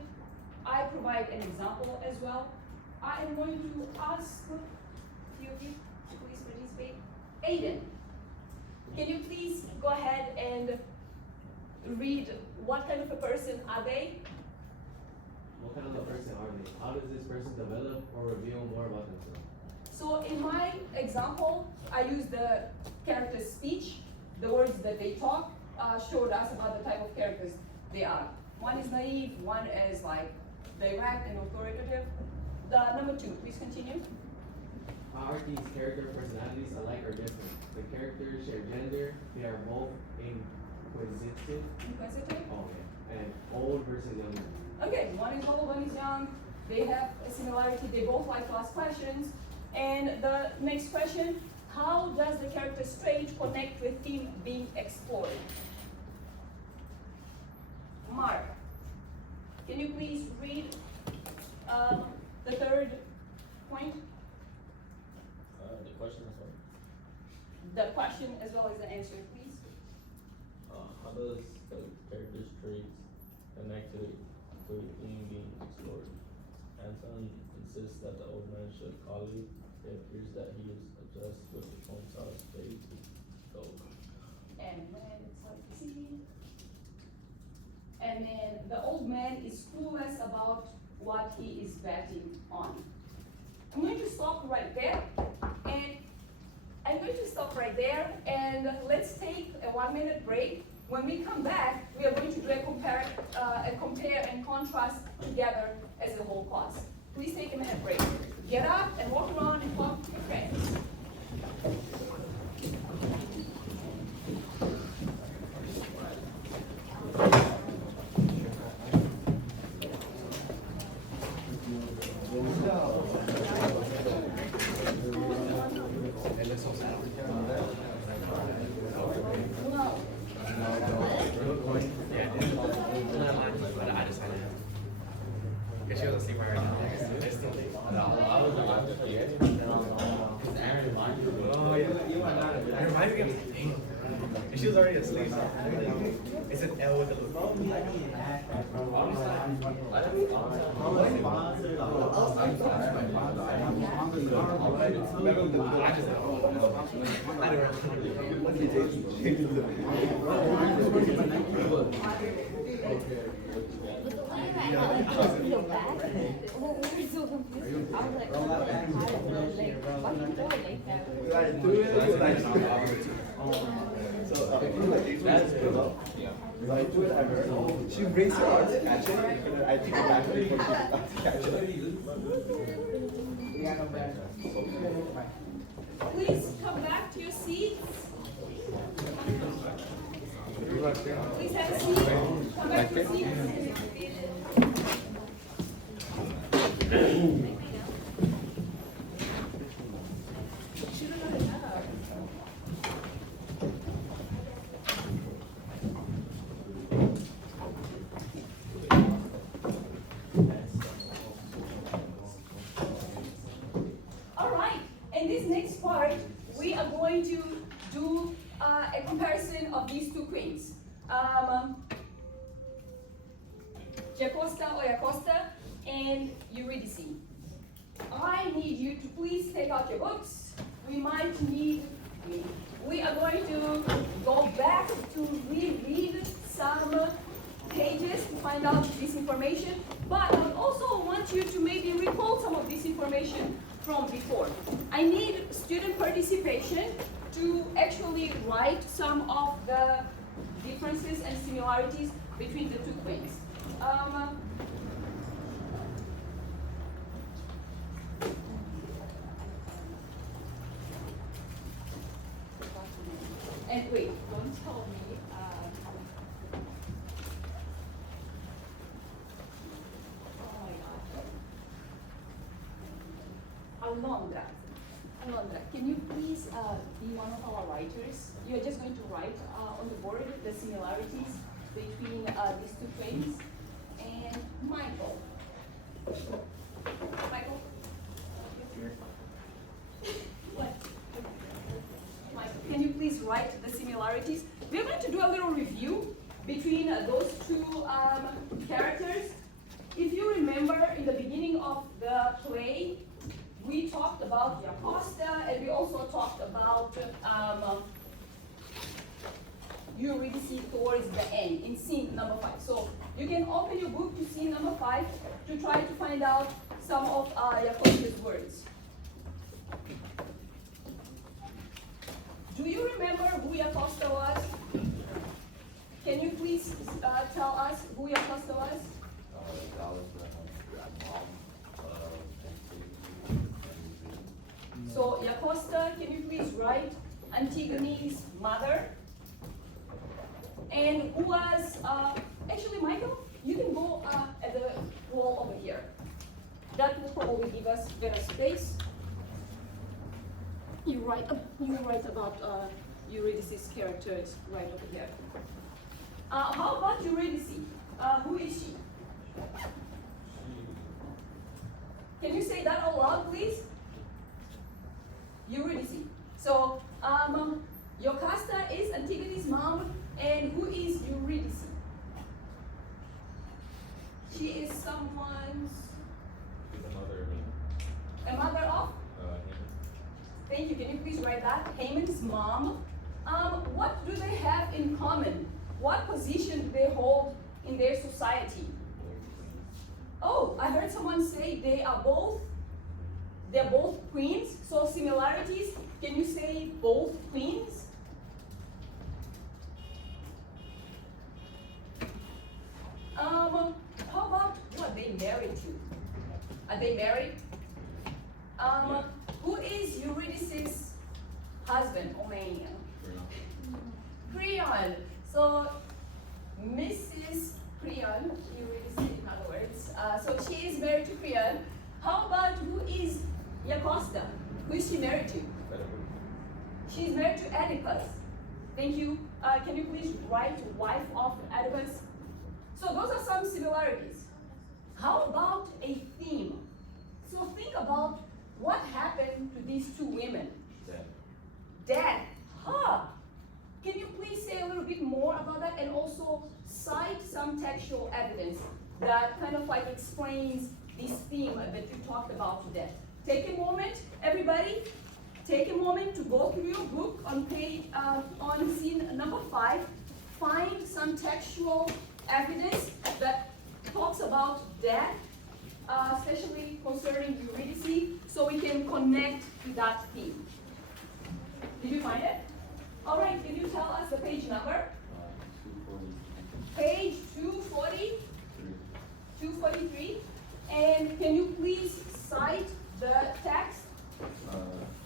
I provide an example as well. I am going to ask a few of you to please participate. Aiden, can you please go ahead and read what kind of a person are they? What kind of a person are they? How does this person develop or reveal more about themselves? So in my example, I use the character's speech. The words that they talk showed us about the type of characters they are. One is naive, one is like direct and authoritative. Number 2, please continue. How are these character personalities alike or different? The characters share gender, they are both inquisitive. Inquisitive? Oh yeah. And old versus younger. Okay, one is old, one is young. They have a similarity. They both like to ask questions. And the next question, how does the character's trait connect with theme being explored? Mark, can you please read the third answer, please. How does the character's traits connect to the theme being explored? Anton insists that the old man should call it. It appears that he is obsessed with the phone sauce fade to gold. And then it's hard to see. And then the old man is clueless about what he is betting on. I'm going to stop right there, and let's take a 1 minute break. When we come back, we are going to do a compare and contrast together as a whole class. Please take a minute break. Get up and walk around and talk to your friends. She doesn't see where oh yeah. It reminded me of something. And she was already asleep. It's an L with a little. She brings her arms to catch it, and I take it back before she starts to catch it. Please come back to your seats. Please have a seat. Come back to your seats. All right, in this next part, we are going to do a comparison of these two queens. Jocasta or Jocasta and Eurydice. I need you to please take out your books. We are going to go back to reread some pages to find out this information, but I also want you to maybe recall some of this information from before. I need student participation to actually write some of the differences and similarities between the two queens. And wait, don't tell me. Oh my God. Alondra, can you please be one of our writers? You're just going to write on the board the similarities between these two queens. And Michael. Michael? What? Michael, can you please write the similarities? We're going to do a little review between those two characters. If you remember, in the beginning of the play, we talked about Jocasta, and we also talked about Eurydice towards the end, in scene number 5. So you can open your book to scene number 5 to try to find out some of Jocasta's words. Do you remember who Jocasta was? Can you please tell us who Jocasta was? So Jocasta, can you please write Antigone's mother? And who was, actually Michael, you can go at the wall over here. That will probably give us better space. You write about Eurydice's characters right over here. How about Eurydice? Who is she? Can you say that out loud, please? Eurydice. So, Yocasta is Antigone's mom, and who is Eurydice? She is someone's She's the mother of Haman. a mother of. Haman. Thank you. Can you please write that? Haman's mom. What do they have in common? What position do they hold in their society? Oh, I heard someone say they're both queens. So similarities. Can you say both queens? How about who are they married to? Are they married? Who is Eurydice's husband or man? Creon. So Mrs. Creon, Eurydice in other words. So she is married to Creon. How about who is Jocasta? Who is she married to? She is married to Oedipus. Thank you. Can you please write wife of Oedipus? So those are some similarities. How about a theme? So think about what happened to these two women. Death. Huh. Can you please say a little bit more about that and also cite some textual evidence that kind of like explains this theme that you talked about today? Take a moment, everybody. Take a moment to go through your book on page on scene number 5. Find some textual evidence that talks about death, especially concerning Eurydice, so we can connect to that theme. Did you find it? All right, can you tell us the page number? 240. Page 240, 243. And can you please cite the text?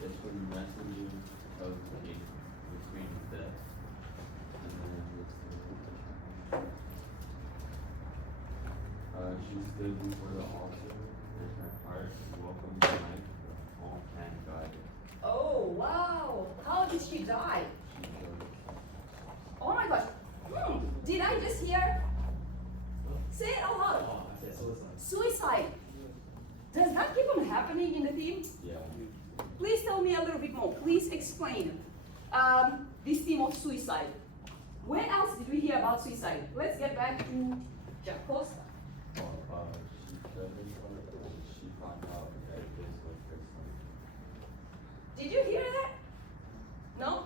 It's when the messenger of the king between death. And then she stood before the altar, and her heart welcomed the life of all mankind. Oh, wow. How did she die? She chose. Oh my gosh. Did I just hear? Say it out loud. Oh, I said suicide. Suicide. Does that keep on happening in the theme? Yeah. Please tell me a little bit more. Please explain this theme of suicide. Where else did we hear about suicide? Let's get back to Jocasta. Well, she doesn't she found out that this was her son. Did you hear that? No?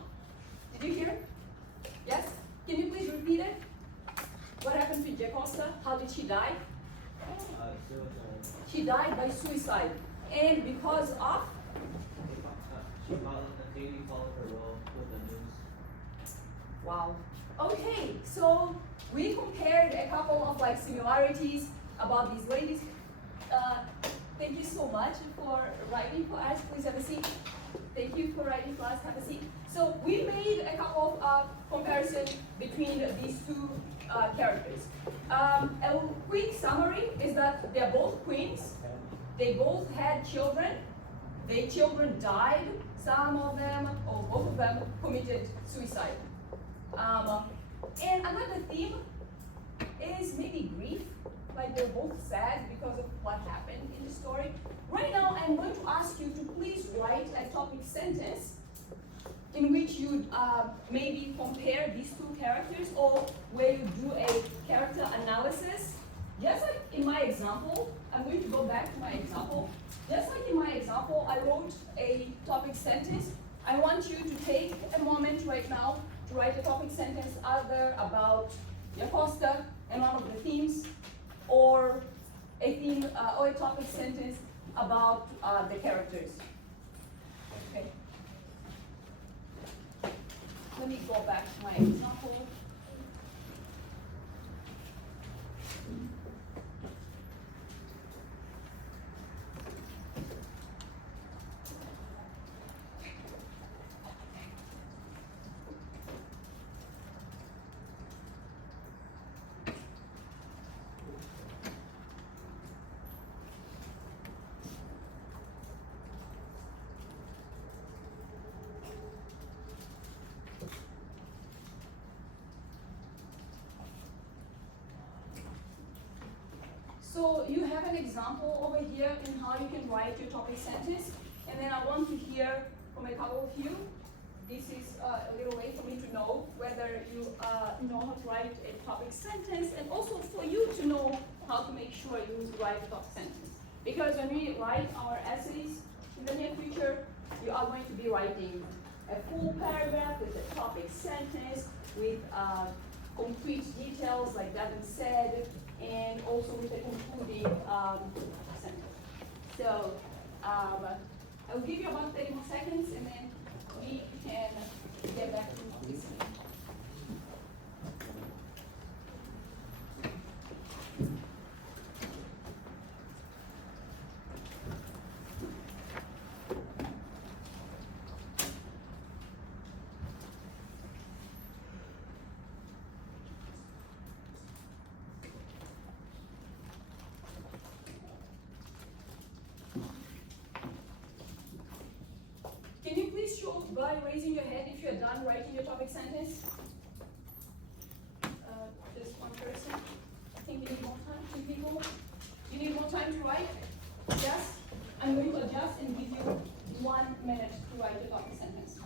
Did you hear? Yes? Can you please repeat it? What happened to Jocasta? How did she die? Suicide. She died by suicide. And because of? She followed her will with the news. Wow. Okay, so we compared a couple of like similarities about these ladies. Thank you so much for writing for us. Please have a seat. Thank you for writing for us. Have a seat. So we made a couple of comparisons between these two characters. A quick summary is that they're both queens. They both had children. Their children died. Some of them, or both of them, committed suicide. And another theme is maybe grief. Like they're both sad because of what happened in the story. Right now, I'm going to ask you to please write a topic sentence in which you maybe compare these two characters, or where you do a character analysis. Just like in my example, I'm going to go back to my example. Just like in my example, I wrote a topic sentence. I want you to take a moment right now to write a topic sentence either about Jocasta and one of the themes, or a theme or a topic sentence about the characters. Okay. Let me go back to my example. So you have an example over here in how you can write your topic sentence, and then I want to hear from a couple of you this is a little way for me to know whether you know how to write a topic sentence, and also for you to know how to make sure you write a topic sentence. Because when we write our essays in the near future, you are going to be writing a full paragraph with a topic sentence, with complete details like Devin said, and also with a concluding sentence. So I'll give you about 30 more seconds, and then we can get back to listening. Can you please show by raising your hand if you're done writing your topic sentence? Just one person. I think you need more time. 2 people. You need more time to write? Yes? I'm going to adjust and give you 1 minute to write your topic sentence.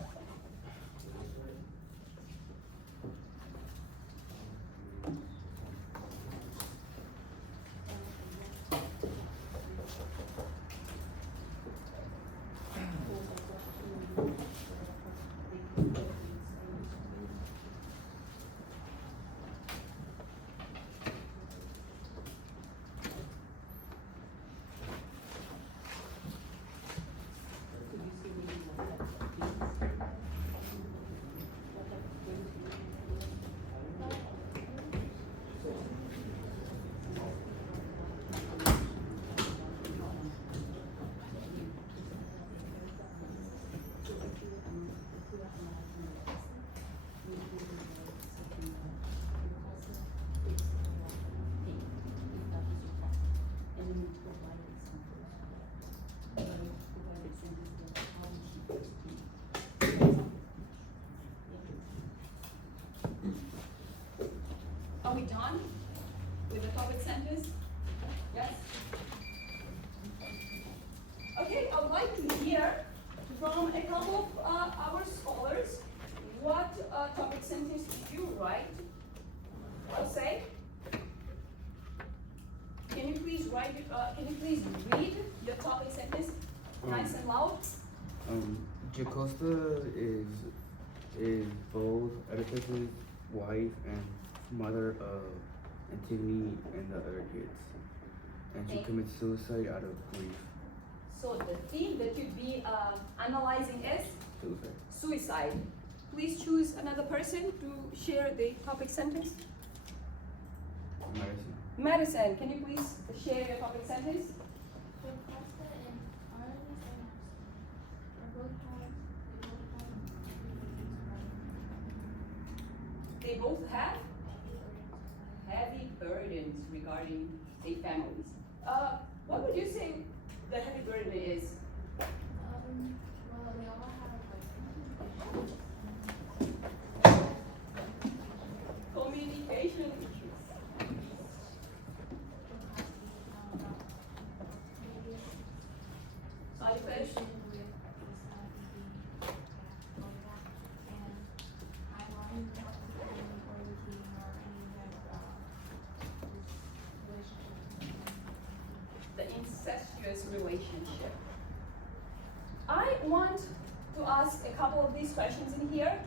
Are we done with the topic sentence? Yes? Okay, I would like to hear from a couple of our scholars what topic sentence did you write or say? Can you please write? Can you please read your topic sentence nice and loud? Jocasta is both Oedipus's wife and mother of Antigone and the other kids, and she commits suicide out of grief. So the theme that you'd be analyzing is suicide. Please choose another person to share the topic sentence. Madison. Madison, can you please share your topic sentence? Jocasta and Artemis are both They both have heavy burdens regarding their families. What would you say the heavy burden is? well, they all have Communication issues. Side effects. The incestuous relationship. I want to ask a couple of these questions in here.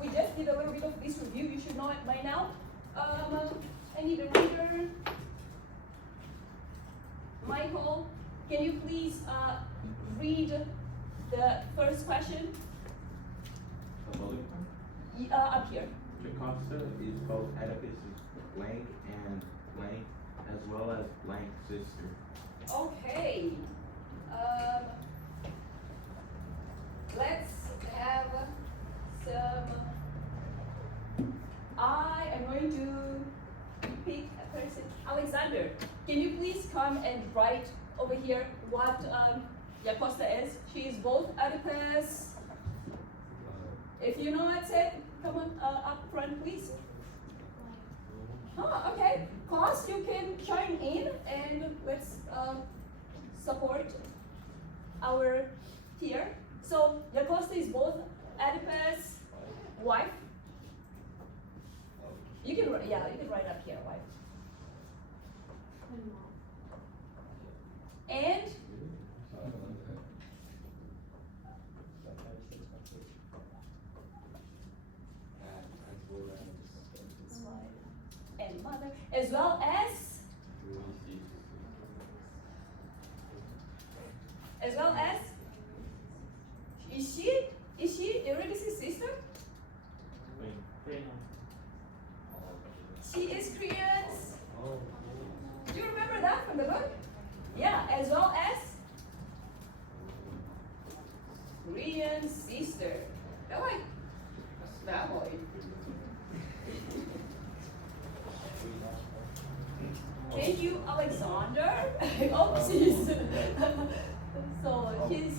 We just did a little bit of this review. You should know it by now. I need a reader. Michael, can you please read the first question? Up here. Jocasta is both Oedipus's blank and blank, as well as blank's sister. Okay. Let's have some. I am going to pick a person. Alexander, can you please come and write over here what Jocasta is? She is both Oedipus. If you know what's it, come on up front, please. Oh, okay. Class, you can chime in and let's support our tier. So Jocasta is both You can, yeah, you can write up here, wife. And and mother, as well as is she Eurydice's sister? She is Korean's. Do you remember that from the book? Yeah, as well as Korean sister. They're like family. Thank you, Alexander. Oopsies. So he's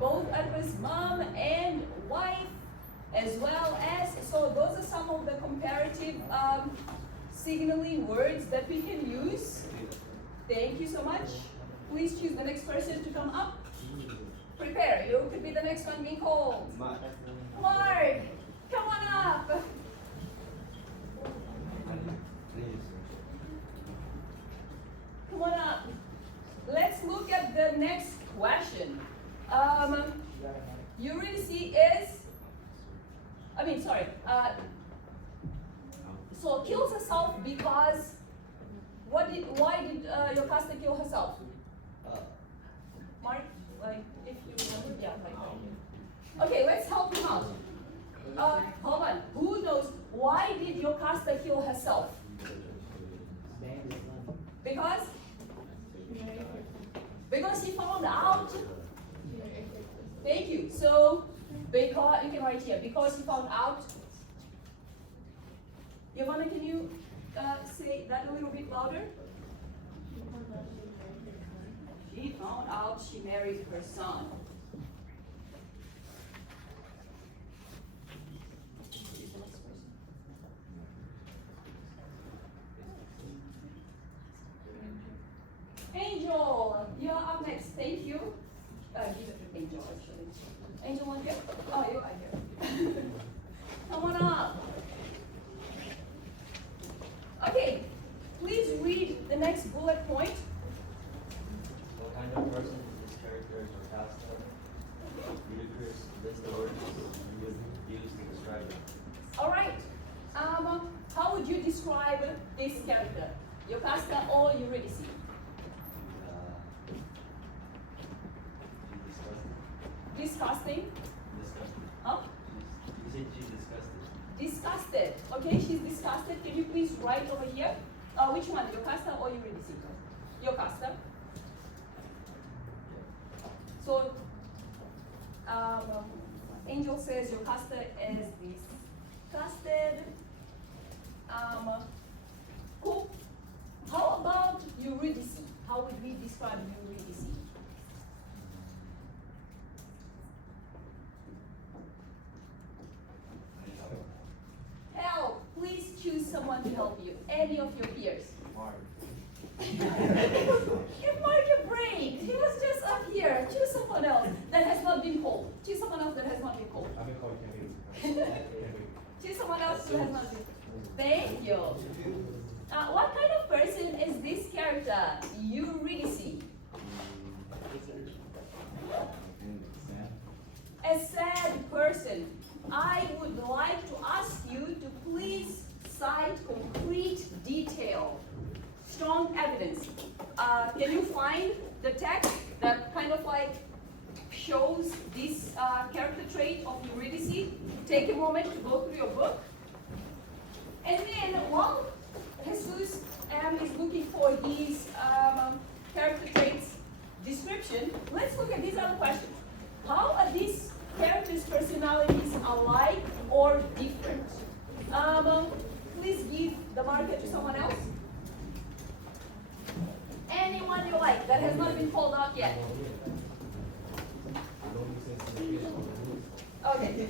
both Edward's mom and wife, as well as, so those are some of the comparative signaling words that we can use. Thank you so much. Please choose the next person to come up. Prepare, you could be the next one being called. Mark, come on up. Come on up. Let's look at the next question. Eurydice is, so kills herself because, why did Yocasta kill herself? Mark, like, if you remember, yeah, like, okay, let's help him out. Hold on, who knows, why did Yocasta kill herself? Because she found out. Thank you. So, because, you can write here, because she found out. Giovanna, can you say that a little bit louder? She found out she married her son. Angel, you're up next. Thank you. Give it to Angel, actually. Angel, one here? Oh, you are here. Come on up. Okay, please read the next bullet point. What kind of person is this character Yocasta? Ludicrous list of words you would use to describe it. All right. How would you describe this character? Yocasta or Eurydice? Disgusting. Huh? You said she's disgusted. Disgusted. Okay, she's disgusted. Can you please write over here? Which one, Yocasta or Eurydice? Yocasta. So, Angel says Yocasta is disgusted. Cool. How about Eurydice? How would we describe Eurydice? Help! Please choose someone to help you. Any of your peers. Mark. Give Mark a break. He was just up here. Choose someone else that has not been called. Choose someone else that has not been called. I've been called Kevin. Choose someone else who has not been called. Thank you. What kind of person is this character? Eurydice. A sad person. I would like to ask you to please cite concrete detail, strong evidence. Can you find the text that kind of like shows this character trait of Eurydice? Take a moment to go through your book. And then while Jesus is looking for his character traits description, let's look at these other questions. How are these characters' personalities alike or different? Please give the marker to someone else. Anyone you like that has not been called out yet. Okay.